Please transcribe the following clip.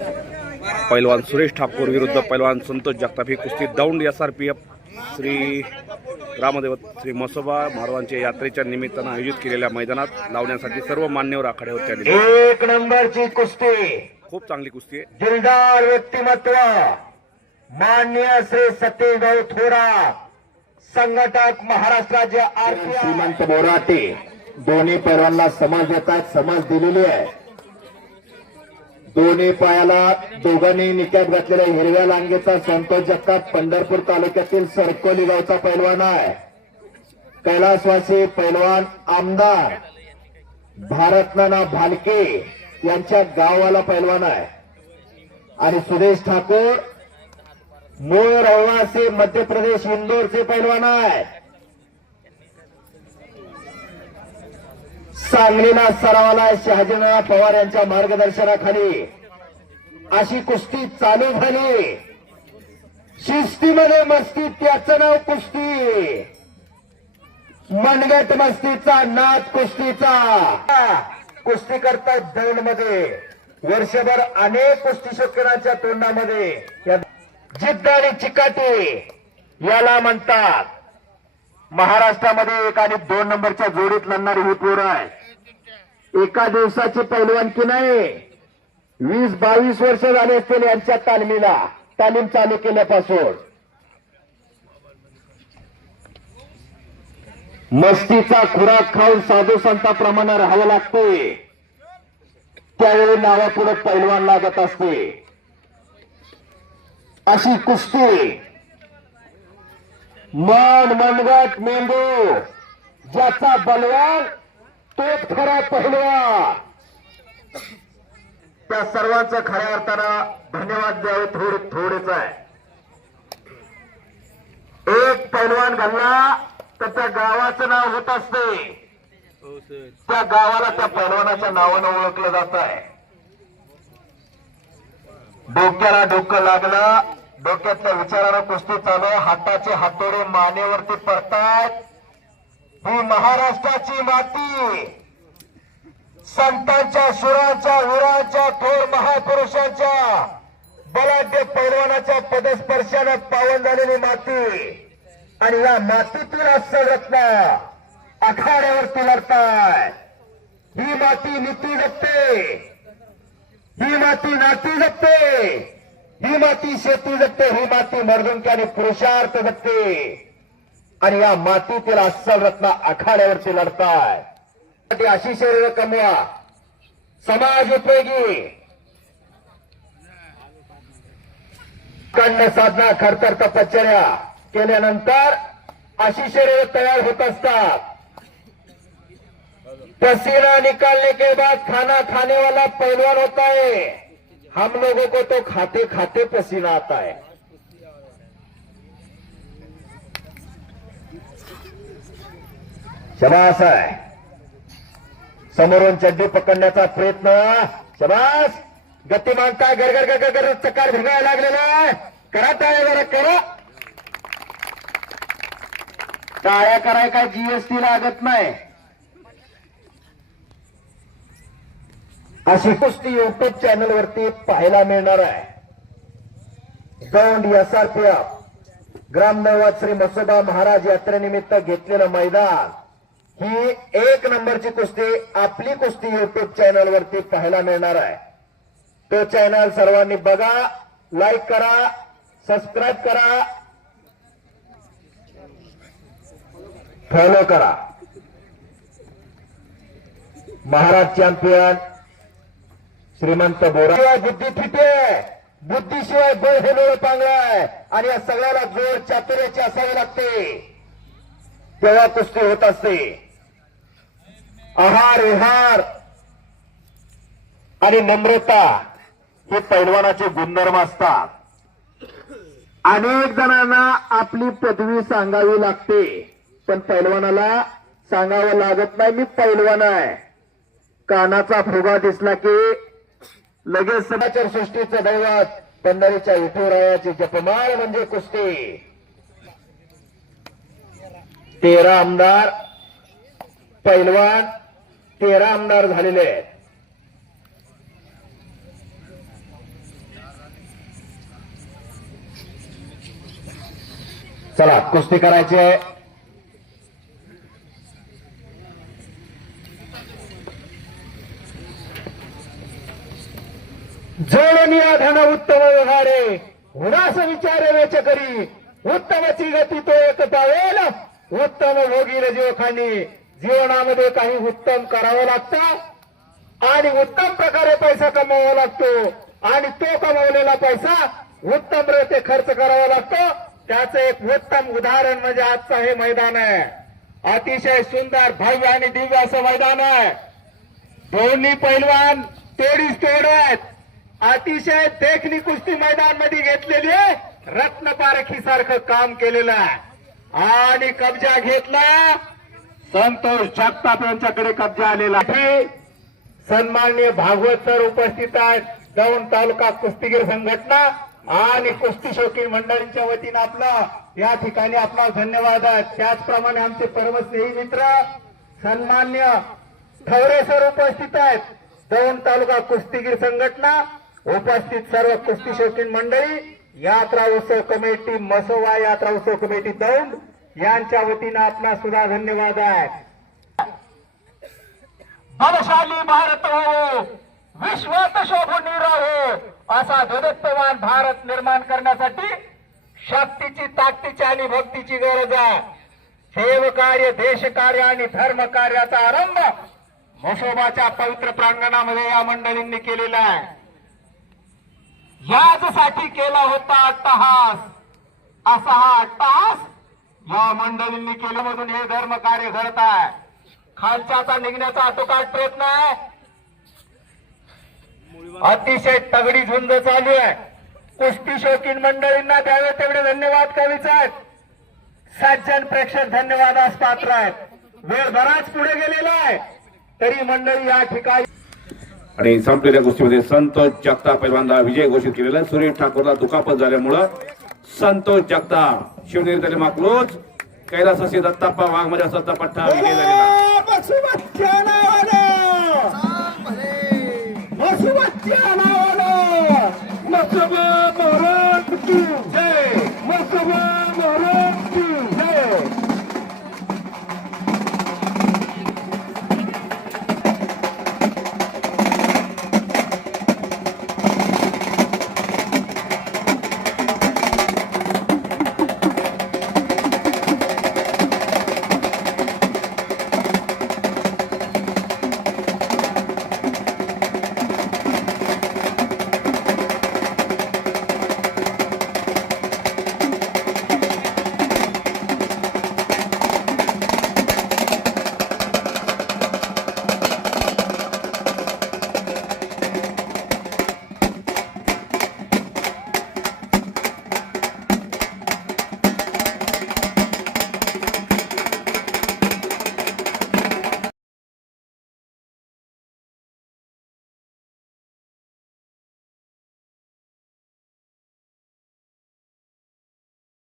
पैलवान सुरेश ठाकूर विरुद्ध पैलवान संतोष जगताप ही कुस्ती Daund S R P F Shri Ramdev Shri Masoba महाराजांच्या यात्रेच्या निमित्तानं आयोजित केलेल्या मैदानात लावण्यासाठी सर्व मान्यवर आखाड्यावर आले एक नंबरची कुस्ती. खूप चांगली कुस्ती आहे. दिलदार व्यक्तिमत्व. मान्य श्री सत्यभाऊ थोरा संघटक महाराष्ट्राचे आरपीआय श्रीमंत बोराटे दोन्ही पैलवानला समज देतात समज दिलेली आहे. दोन्ही पायाला दोघांनी निकाप घातलेल्या हिरव्या लांगेचा संतोष जगताप पंढरपूर तालुक्यातील सरकोली गावचा पैलवान आहे. कैलासवासी पैलवान आमदार भारतनाना भालके यांच्या गावाला पैलवान आहे. आणि सुरेश ठाकूर मूळ रहिवासी मध्य प्रदेश इंदोरचे पैलवान आहे. सांगलीला सरावाला शहाजीनाना पवार यांच्या मार्गदर्शनाखाली अशी कुस्ती चालू झाली. शिस्तीमध्ये मस्ती त्याचं नाव कुस्ती. मनगट मस्तीचा नाद कुस्तीचा. कुस्ती करतात दौंडमध्ये वर्षभर अनेक कुस्ती शेतकऱ्यांच्या तोंडामध्ये. या जिद्द आणि चिकाटी याला म्हणतात. महाराष्ट्रामध्ये एक आणि दोन नंबरच्या जोडीत लढणारी ही पोरं आहे एका दिवसाची पैलवानकी नाही? वीस बावीस वर्ष झाले असतील यांच्या तालमीला. तालीम चालू केल्यापासून. मस्तीचा खुराक खाऊन साधू संताप्रमाणे राहावं लागते. त्यावेळी नावापुढे पैलवान लागत असते. अशी कुस्ती. मन मनगट मेंदू ज्याचा बलवान तोच खरा पहिलवान. त्या सर्वांचं खऱ्या अर्थानं धन्यवाद द्यावे थोडे थोडेच आहे. एक पैलवान घालला तर त्या गावाचं नाव होत असते. त्या गावाला त्या पैलवानाच्या नावानं ओळखलं जात आहे. डोक्याला डोकं लागलं डोक्यातल्या विचारानं कुस्ती चालू आहे. हाताचे हातोडे मानेवरती पडतात ही महाराष्ट्राची माती. संतांच्या सुरांच्या वीरांच्या थोर महापुरुषांच्या बलाढ्य पैलवानाच्या पदस्पर्शानं पावन झालेली माती. आणि या मातीतील अस्सल रत्न आखाड्यावरती लढताय ही माती नीती जपते ही माती नाती जपते ही माती शेती जगते ही माती मर्दुंकी आणि पुरुषार्थ जगते. आणि या मातीतील अस्सल रत्न आखाड्यावरती लढताय. अशी शरीर कमवा. समाज उपयोगी. कंड साधना खरतर तपश्चर्या केल्यानंतर अशी शरीर तयार होत असतात. पसीना निकालने के बाद खाना खाने वाला पहलवान होता है हम लोगों को तो खाते खाते पसीना आता है। शबास आहे समोरून चड्डी पकडण्याचा प्रयत्न। शबास गतिमान काय गरगर गरगर चकार भिगायला लागलेला आहे. करा टाळ्या जरा करा. टाळ्या कराय काय जीएसटी लागत नाही. अशी कुस्ती युट्यूब चॅनल वरती पाहायला मिळणार आहे. दौंड एसआरपीएफ ग्रामदैवत श्री मसोबा महाराज यात्रेनिमित्त घेतलेलं मैदान. ही एक नंबरची कुस्ती आपली कुस्ती युट्यूब चॅनल वरती पाहायला मिळणार आहे. तो चॅनल सर्वांनी बघा लाईक करा सबस्क्राईब करा. फॉलो करा. महाराज चॅम्पियन श्रीमंत बोरा बुद्धी फिटे बुद्धीशिवाय बळ हे लोळ पांगलाय आणि या सगळ्याला जोर चातुर्याची असावी लागते. तेव्हा कुस्ती होत असते. आहार विहार आणि नम्रता हे पैलवानाचे गुणधर्म असतात. अनेक जणांना आपली पदवी सांगावी लागते. पण पैलवानाला सांगावं लागत नाही. मी पैलवान आहे. कानाचा फुगा दिसला की लगेच समाचार सृष्टीचं दैवत पंढरीच्या विठुरायाची जपमाळ म्हणजे कुस्ती. तेरा आमदार पैलवान तेरा आमदार झालेले आहेत. चला कुस्ती करायची आहे. जोडणी धन उत्तम व्यवहारे. उदास विचार वेच करी. उत्तमची गती तो एक पावेल. उत्तम भोगील जीवखानी. जीवनामध्ये काही उत्तम करावं लागतं. आणि उत्तम प्रकारे पैसा कमवावा लागतो. आणि तो कमवलेला पैसा उत्तम रीते खर्च करावा लागतो. त्याचं एक उत्तम उदाहरण म्हणजे आजचं हे मैदान आहे. अतिशय सुंदर भव्य आणि दिव्य असं मैदान आहे. दोन्ही पैलवान तोडीस तोड आहेत. अतिशय देखणी कुस्ती मैदानमध्ये घेतलेली आहे. रत्नपारखी सारखं काम केलेलं आहे. आणि कब्जा घेतला. संतोष जगताप यांच्याकडे कब्जा आलेला आहे. सन्माननीय भागवत सर उपस्थित आहेत. दौंड तालुका कुस्तीगीर संघटना आणि कुस्ती शौकीन मंडळींच्या वतीनं आपला या ठिकाणी आपला धन्यवाद आहे त्याचप्रमाणे आमचे परमस्नेही मित्र सन्मान्य थवरे सर उपस्थित आहेत. दौंड तालुका कुस्तीगीर संघटना उपस्थित सर्व कुस्ती शौकीन मंडळी यात्रा उत्सव कमिटी मसोवा यात्रा उत्सव कमिटी दौंड यांच्या वतीनं आपला सुद्धा धन्यवाद आहे. बलशाली भारत हो विश्वात शोभून राहो असा ददत्तवान भारत निर्माण करण्यासाठी शक्तीची ताकदीची आणि भक्तीची गरज आहे. सेव कार्य देश कार्य आणि धर्म कार्याचा आरंभ मसोबाच्या पवित्र प्रांगणामध्ये या मंडळींनी केलेला आहे. याचसाठी केला होता अट्टहास असा हा अट्टहास या मंडळींनी केल्यामधून हे धर्म कार्य घडत आहे. खालच्याचा निघण्याचा अटोकाट प्रयत्न आहे. अतिशय तगडी झुंज चालू आहे. कुस्ती शौकीन मंडळींना द्यावे तेवढे धन्यवाद कवीच आहेत. सज्जन प्रेक्षक धन्यवादास पात्र आहेत. वेळ बराच पुढे गेलेला आहे. तरी मंडळी या ठिकाणी आणि संपलेल्या कुस्तीमध्ये संतोष जगताप पैलवानला विजय घोषित केलेला आहे. सुरेश ठाकूरला दुखापत झाल्यामुळं संतोष जगताप शिवनेरी तले माकलोज. कैलास असे दत्ताप्पा वाघमध्ये असा पठ्ठा विजय झालेला.